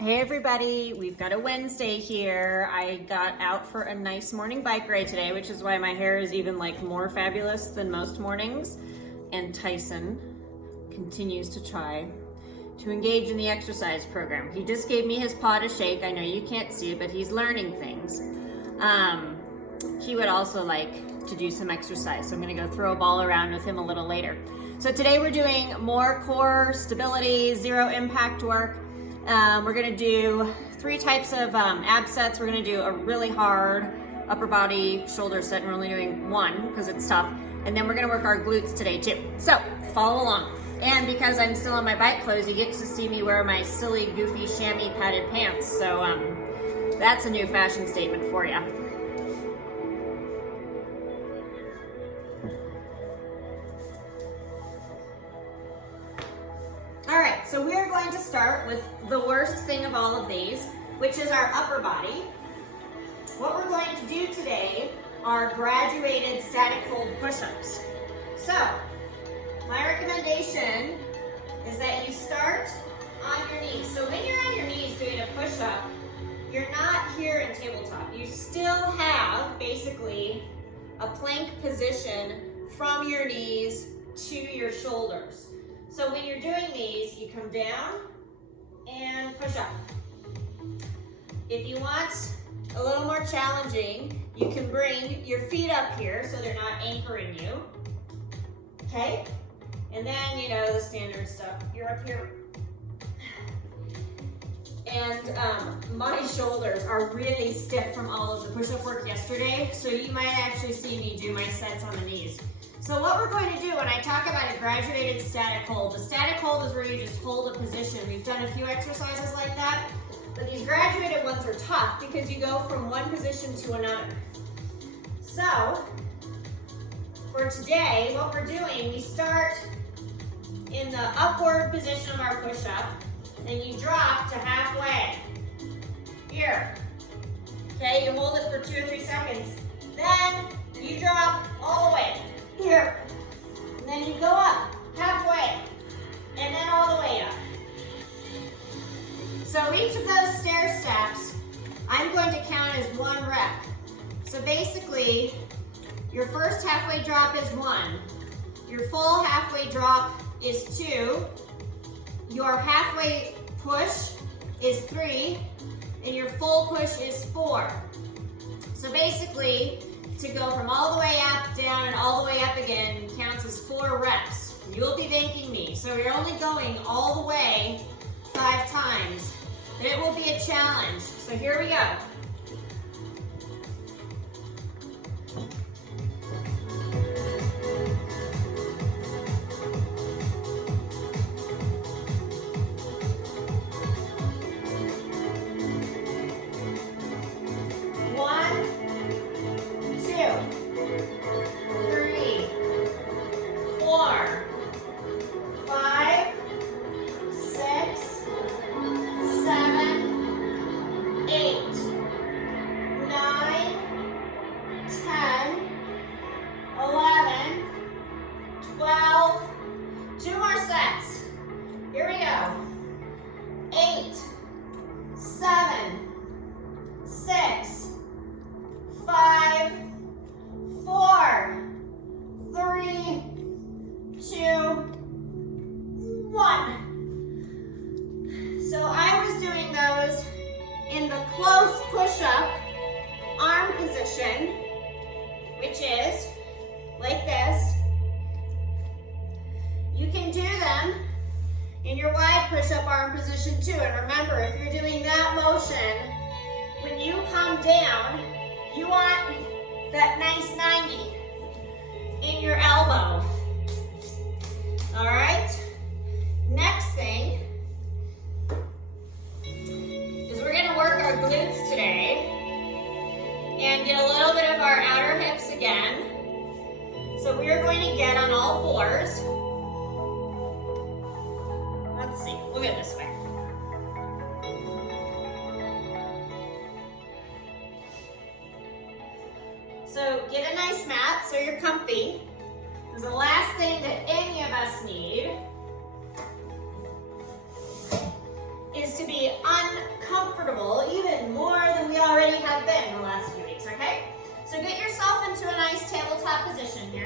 Hey everybody, we've got a Wednesday here. I got out for a nice morning bike ride today, which is why my hair is even like more fabulous than most mornings. And Tyson continues to try to engage in the exercise program. He just gave me his paw to shake. I know you can't see it, but he's learning things. He would also like to do some exercise, so I'm gonna go throw a ball around with him a little later. So today we're doing more core stability, zero impact work. We're gonna do 3 types of ab sets. We're gonna do a really hard upper body shoulder set, and we're only doing 1 because it's tough. And then we're gonna work our glutes today too. So follow along. And because I'm still in my bike clothes, you get to see me wear my silly, goofy, chamois padded pants. So that's a new fashion statement for you. All right, so we're going to start with the worst thing of all of these, which is our upper body. What we're going to do today are graduated static hold push-ups. So, my recommendation is that you start on your knees. So when you're on your knees doing a push-up, you're not here in tabletop. You still have, basically, a plank position from your knees to your shoulders. So when you're doing these, you come down and push up. If you want a little more challenging, you can bring your feet up here so they're not anchoring you. Okay? And then, you know, the standard stuff. You're up here. And my shoulders are really stiff from all of the push-up work yesterday, so you might actually see me do my sets on the knees. So what we're going to do when I talk about a graduated static hold, the static hold is where you just hold a position. We've done a few exercises like that, but these graduated ones are tough because you go from one position to another. So for today, what we're doing, we start in the upward position of our push-up, then you drop to halfway. Here. Okay, you hold it for 2 or 3 seconds. Then you drop all the way. Here, and then you go up halfway, and then all the way up. So each of those stair steps, I'm going to count as 1 rep. So basically, your first halfway drop is 1. Your full halfway drop is 2. Your halfway push is 3, and your full push is 4. So basically, to go from all the way up, down, and all the way up again counts as 4 reps. You'll be thanking me. So you're only going all the way 5 times, but it will be a challenge. So here we go. So I was doing those in the close push-up arm position, which is like this. You can do them in your wide push-up arm position too. And remember, if you're doing that motion, when you come down, you want that nice 90 in your elbow. All right? Next thing is we're gonna work our glutes today and get a little bit of our outer hips again. So we're going to get on all 4s. Let's see, we'll go this way. So get a nice mat so you're comfy. Because the last thing that any of us need is to be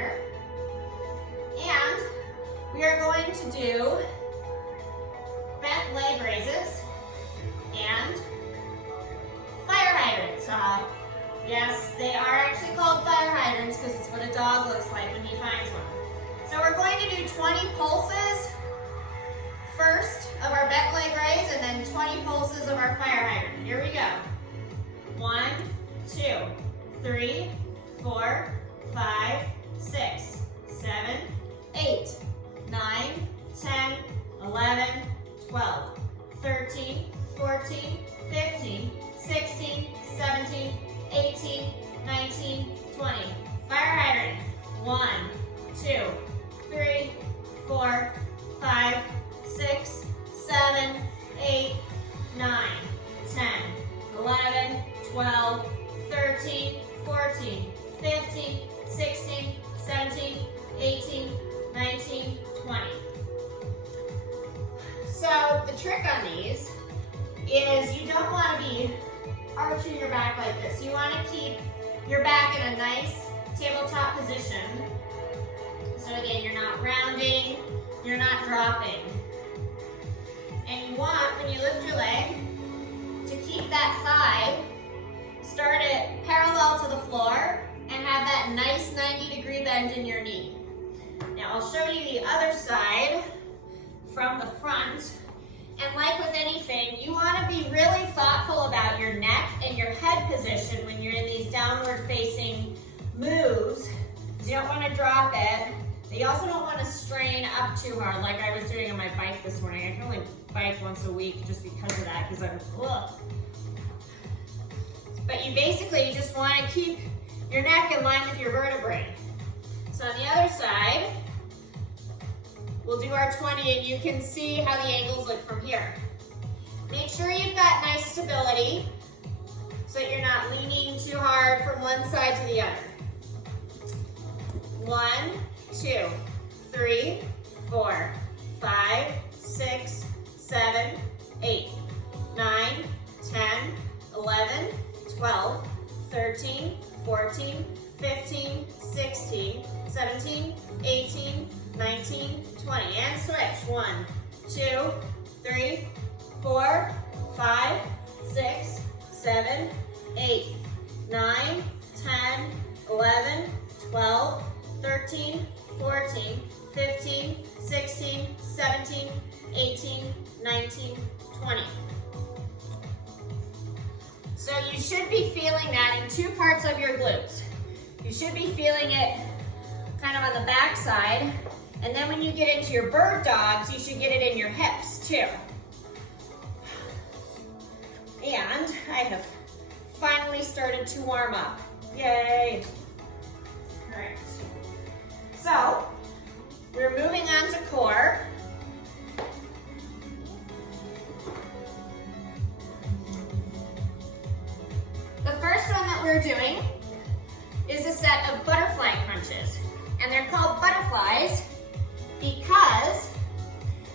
here. And we are going to do bent leg raises and fire hydrants. Yes, they are actually called fire hydrants because it's what a dog looks like when he finds one. So we're going to do 20 pulses first of our bent leg raise and then 20 pulses of our fire hydrant. Here we go. 1, 2, 3, 4, 5, 6, 7, 8, 9, 10, 11, 12, 13, 14, 15, 16, 17, 18, 19, 20. Fire hydrant. 1, 2, 3, 4, 5, 6, 7, 8, 9, 10, 11, 12, 13, 14, 15, 16, 17, 18, 19, 20. So the trick on these is you don't want to be arching your back like this. You want to keep your back in a nice tabletop position. So again, you're not rounding, you're not dropping. And you want, when you lift your leg, to keep that thigh, start it parallel to the floor, and have that nice 90-degree bend in your knee. Now I'll show you the other side from the front. And like with anything, you want to be really thoughtful about your neck and your head position when you're in these downward facing moves. You don't want to drop it. But you also don't want to strain up too hard like I was doing on my bike this morning. I can only bike once a week just because of that, because I'm, ugh. But you basically just want to keep your neck in line with your vertebrae. So on the other side, we'll do our 20 and you can see how the angles look from here. Make sure you've got nice stability so that you're not leaning too hard from one side to the other. 1, 2, 3, 4, 5, 6, 7, 8, 9, 10, 11, 12, 13, 14, 15, 16, 17, 18, 19, 20. And switch. 1, 2, 3, 4, 5, 6, 7, 8, 9, 10, 11, 12, 13, 14, 15, 16, 17, 18, 19, 20. So you should be feeling that in two parts of your glutes. You should be feeling it kind of on the back side, and then when you get into your bird dogs, you should get it in your hips too. And I have finally started to warm up. Yay! All right. So we're moving on to core. The first one that we're doing is a set of butterfly crunches. And they're called butterflies because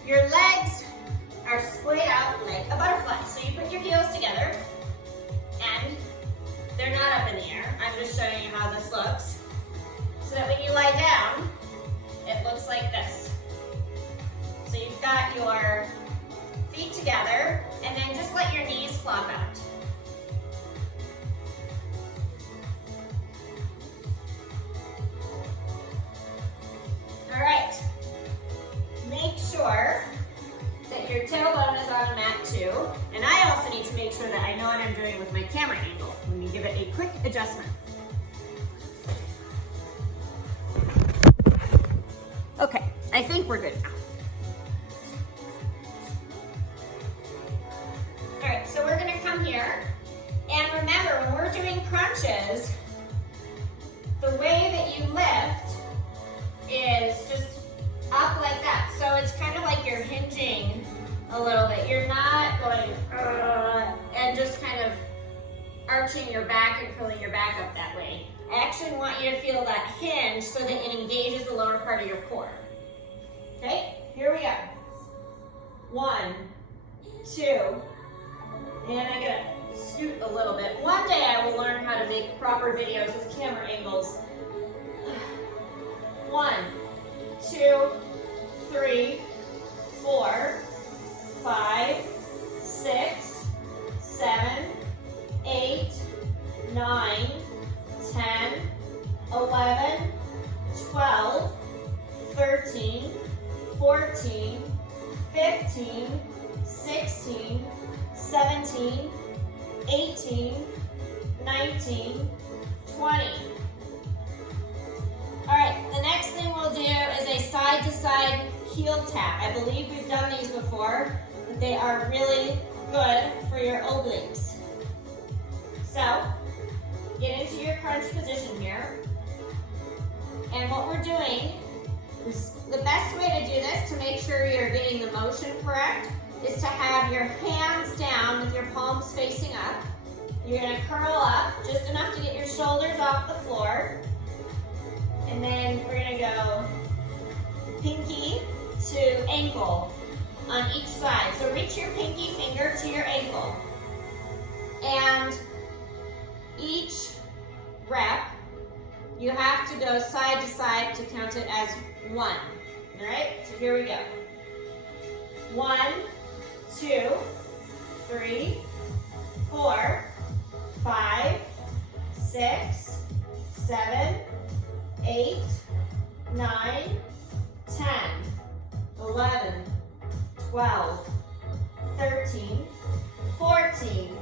your legs are splayed out like a butterfly. So you put your heels together and they're not up in the air. I'm just showing you how this looks. So that when you lie down, it looks like this. So you've got your feet together and then just let your knees flop out. All right, make sure that your tailbone is on the mat too. And I also need to make sure that I know what I'm doing with my camera angle. Let me give it a quick adjustment. Okay, I think we're good now. All right, so we're gonna come here. And remember, when we're doing crunches, the way that you lift is just up like that. So it's kind of like you're hinging a little bit. You're not going and just kind of arching your back and curling your back up that way. I actually want you to feel that hinge so that it engages the lower part of your core. Okay, here we go. 1, 2, and I'm gonna scoot a little bit. One day I will learn how to make proper videos with camera angles. 1, 2, 3, 4, 5, 6, 7, 8, 9, 10, 11, 12, 13, 14, 15, 16, 17, 18, 19, 20. All right, the next thing we'll do is a side-to-side heel tap. I believe we've done these before, but they are really good for your obliques. So, get into your crunch position here. And what we're doing is, the best way to do this to make sure you're getting the motion correct is to have your hands down with your palms facing up. You're gonna curl up just enough to get your shoulders off the floor. And then we're gonna go pinky to ankle on each side. So reach your pinky finger to your ankle. And each rep, you have to go side to side to count it as 1. All right, so here we go. 1, 2, 3, 4, 5, 6, 7, 8, 9, 10, 11, 12, 13, 14,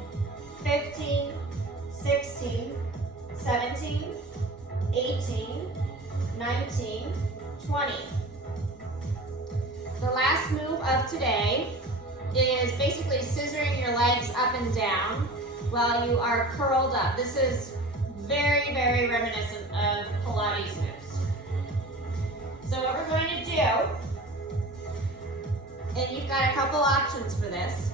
15, 16, 17, 18, 19, 20. The last move of today is basically scissoring your legs up and down while you are curled up. This is very, very reminiscent of Pilates moves. So what we're going to do, and you've got a couple options for this.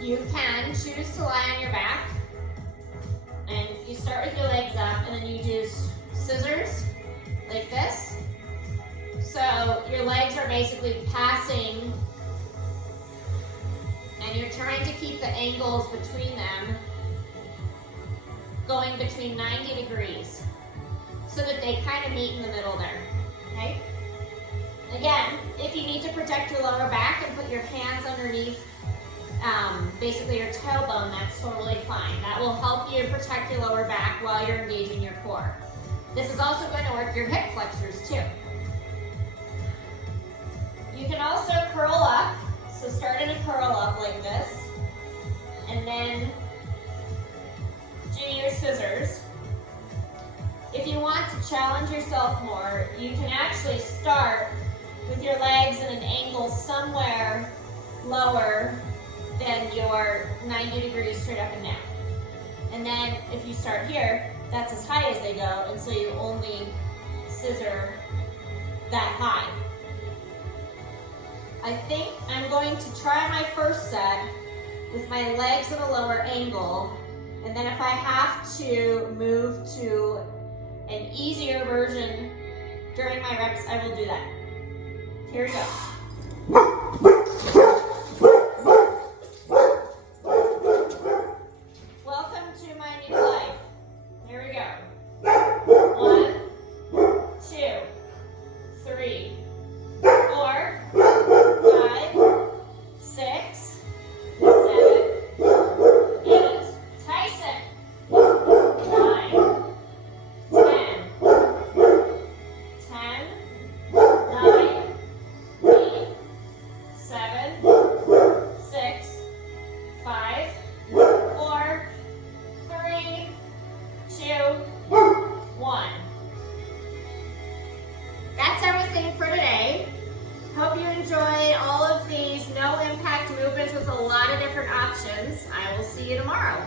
You can choose to lie on your back, and you start with your legs up, and then you do scissors like this. So your legs are basically passing, and you're trying to keep the angles between them going between 90 degrees so that they kind of meet in the middle there, okay? Again, if you need to protect your lower back and put your hands underneath basically your tailbone, that's totally fine. That will help you protect your lower back while you're engaging your core. This is also going to work your hip flexors too. You can also curl up, so start in a curl up like this, and then do your scissors. If you want to challenge yourself more, you can actually start with your legs at an angle somewhere lower than your 90 degrees straight up and down. And then if you start here, that's as high as they go, and so you only scissor that high. I think I'm going to try my first set with my legs at a lower angle, and then if I have to move to an easier version during my reps, I will do that. Here we go. Welcome to my new life. Here we go. 1, 2, 3, 4, 5, 6, 7, 8, Tyson, 9, 10, 10, 9, 8, 7, 6, 5, 4, 3, 2, 1. That's everything for today. Hope you enjoyed all of these no impact movements with a lot of different options. I will see you tomorrow.